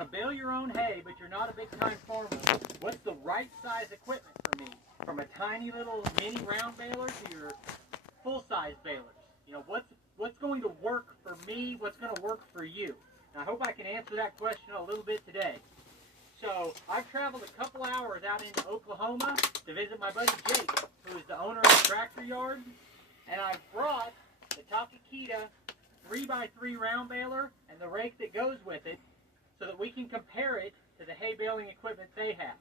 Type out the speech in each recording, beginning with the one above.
want to bale your own hay, but you're not a big-time farmer, what's the right size equipment for me? From a tiny little mini round baler to your full-size balers. You know, what's going to work for me? What's going to work for you? And I hope I can answer that question a little bit today. So I've traveled a couple hours out into Oklahoma to visit my buddy Jake, who is the owner of the tractor yard, and I've brought the Takakita 3x3 round baler and the rake that goes with it so that we can compare it to the hay baling equipment they have.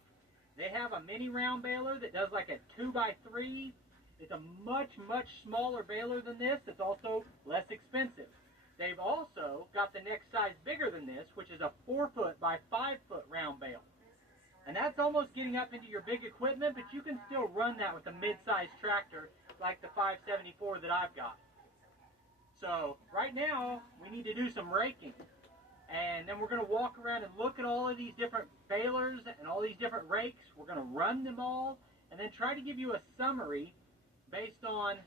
They have a mini round baler that does like a 2x3. It's a much, much smaller baler than this. It's also less expensive. They've also got the next size bigger than this, which is a 4-foot by 5-foot round bale. And that's almost getting up into your big equipment, but you can still run that with a mid-sized tractor like the 574 that I've got. So right now, we need to do some raking. And then we're going to walk around and look at all of these different balers and all these different rakes. We're going to run them all and then try to give you a summary based on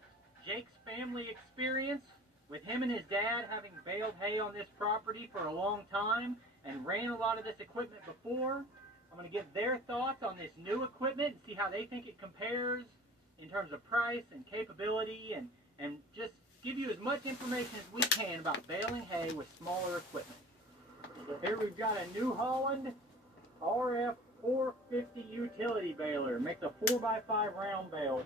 Jake's family experience with him and his dad having baled hay on this property for a long time and ran a lot of this equipment before. I'm going to give their thoughts on this new equipment and see how they think it compares in terms of price and capability, and just give you as much information as we can about baling hay with smaller equipment. So here we've got a New Holland RF 450 utility baler. Makes a 4x5 round bale.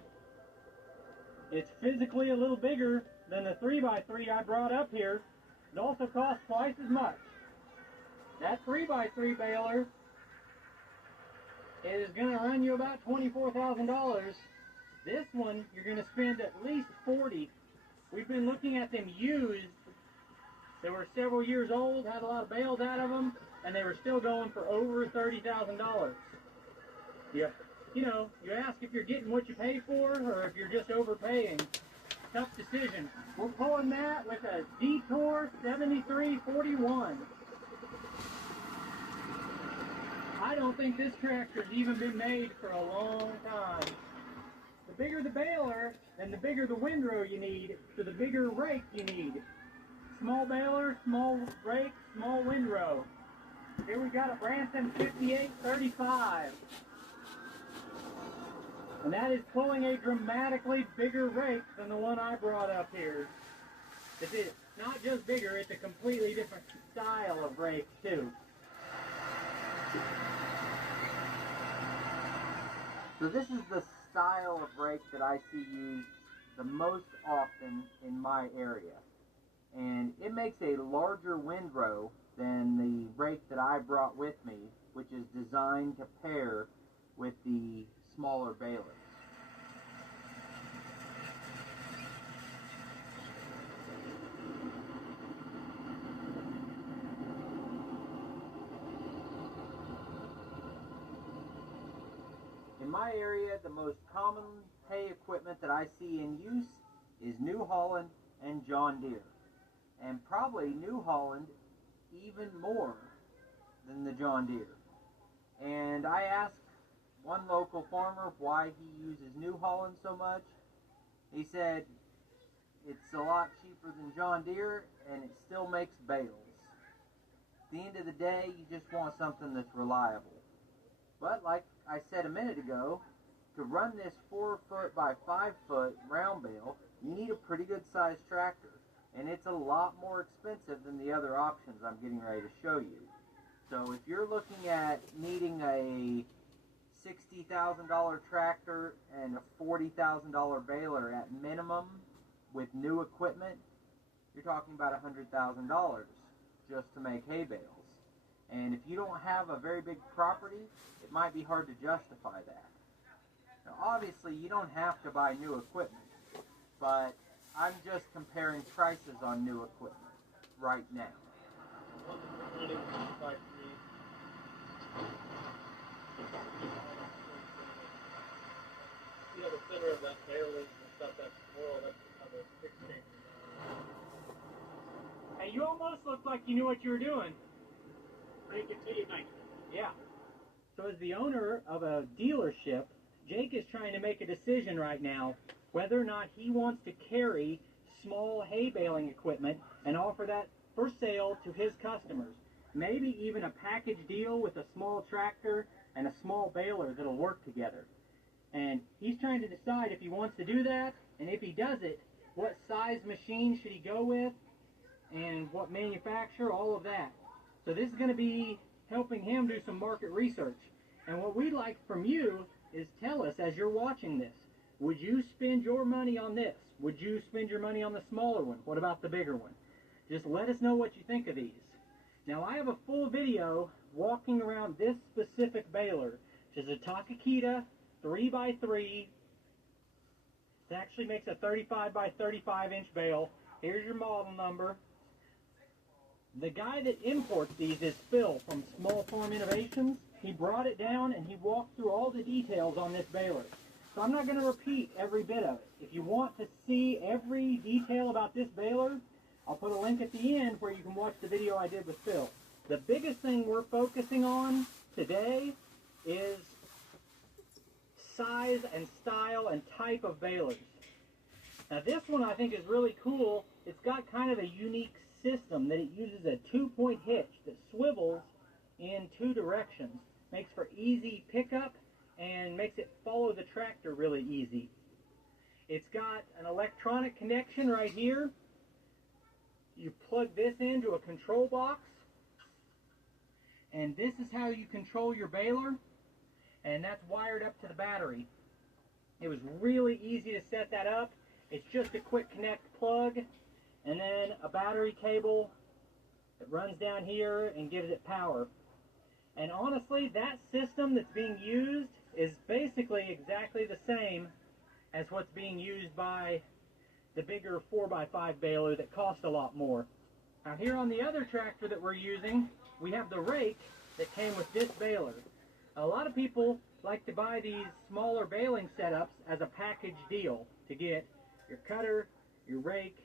It's physically a little bigger than the 3x3 I brought up here. It also costs twice as much. That 3x3 baler is going to run you about $24,000. This one, you're going to spend at least $40,000. We've been looking at them used. They were several years old, had a lot of bales out of them, and they were still going for over $30,000. Yeah. You know, you ask if you're getting what you pay for or if you're just overpaying. Tough decision. We're pulling that with a Detour 7341. I don't think this tractor's even been made for a long time. The bigger the baler, then the bigger the windrow you need, so the bigger rake you need. Small baler, small rake, small windrow. Here we got a Branson 5835. And that is pulling a dramatically bigger rake than the one I brought up here. It's not just bigger, it's a completely different style of rake too. So this is the style of rake that I see used the most often in my area. And it makes a larger windrow than the rake that I brought with me, which is designed to pair with the smaller balers. In my area, the most common hay equipment that I see in use is New Holland and John Deere. And probably New Holland even more than the John Deere. And I asked one local farmer why he uses New Holland so much. He said it's a lot cheaper than John Deere and it still makes bales. At the end of the day, you just want something that's reliable. But like I said a minute ago, to run this 4-foot by 5-foot round bale, you need a pretty good sized tractor. And it's a lot more expensive than the other options I'm getting ready to show you. So if you're looking at needing a $60,000 tractor and a $40,000 baler at minimum with new equipment, you're talking about $100,000 just to make hay bales. And if you don't have a very big property, it might be hard to justify that. Now obviously you don't have to buy new equipment, but I'm just comparing prices on new equipment right now. See how the center of that bale is and stuff, that's more or less how the fixed shape is. Hey, you almost looked like you knew what you were doing. I can tell you nice. Yeah. So as the owner of a dealership, Jake is trying to make a decision right now whether or not he wants to carry small hay baling equipment and offer that for sale to his customers. maybe even a package deal with a small tractor and a small baler that'll work together. And he's trying to decide if he wants to do that, and if he does it, what size machine should he go with, and what manufacturer, all of that. So this is going to be helping him do some market research. And what we'd like from you is tell us as you're watching this, would you spend your money on this? Would you spend your money on the smaller one? What about the bigger one? Just let us know what you think of these. Now I have a full video walking around this specific baler, which is a Takakita 3x3. It actually makes a 35 by 35 inch bale. Here's your model number. The guy that imports these is Phil from Small Farm Innovations. He brought it down and he walked through all the details on this baler. So I'm not going to repeat every bit of it. If you want to see every detail about this baler, I'll put a link at the end where you can watch the video I did with Phil. The biggest thing we're focusing on today is size and style and type of balers. Now this one I think is really cool. It's got kind of a unique system that it uses a 2-point hitch that swivels in 2 directions. Makes for easy pickup and makes it follow the tractor really easy. It's got an electronic connection right here. You plug this into a control box, and this is how you control your baler, and that's wired up to the battery. It was really easy to set that up. It's just a quick connect plug and then a battery cable that runs down here and gives it power. And honestly, that system that's being used is basically exactly the same as what's being used by the bigger 4x5 baler that cost a lot more. Now here on the other tractor that we're using, we have the rake that came with this baler. A lot of people like to buy these smaller baling setups as a package deal to get your cutter, your rake,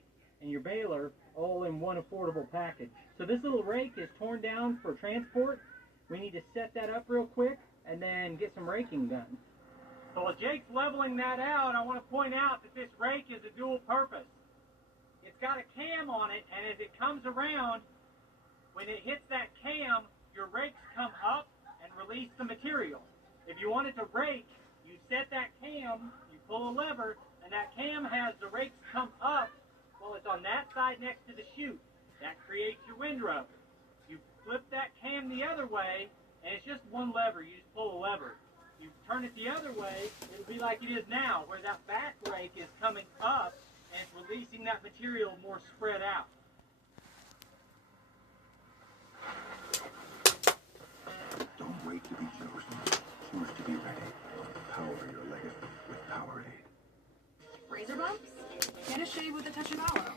and your baler all in one affordable package. So this little rake is torn down for transport. We need to set that up real quick and then get some raking done. So while Jake's leveling that out, I want to point out that this rake is a dual purpose. It's got a cam on it, and as it comes around, when it hits that cam, your rakes come up and release the material. If you want it to rake, you set that cam, you pull a lever, and that cam has the rakes come up while it's on that side next to the chute. That creates your windrow. You flip that cam the other way, and it's just one lever. You just pull a lever. You turn it the other way, it'll be like it is now, where that back rake is coming up and it's releasing that material more spread out. Don't wait to be chosen. Choose to be ready. Power your legacy with Powerade. Razor bumps? Get a shave with a touch of aloe.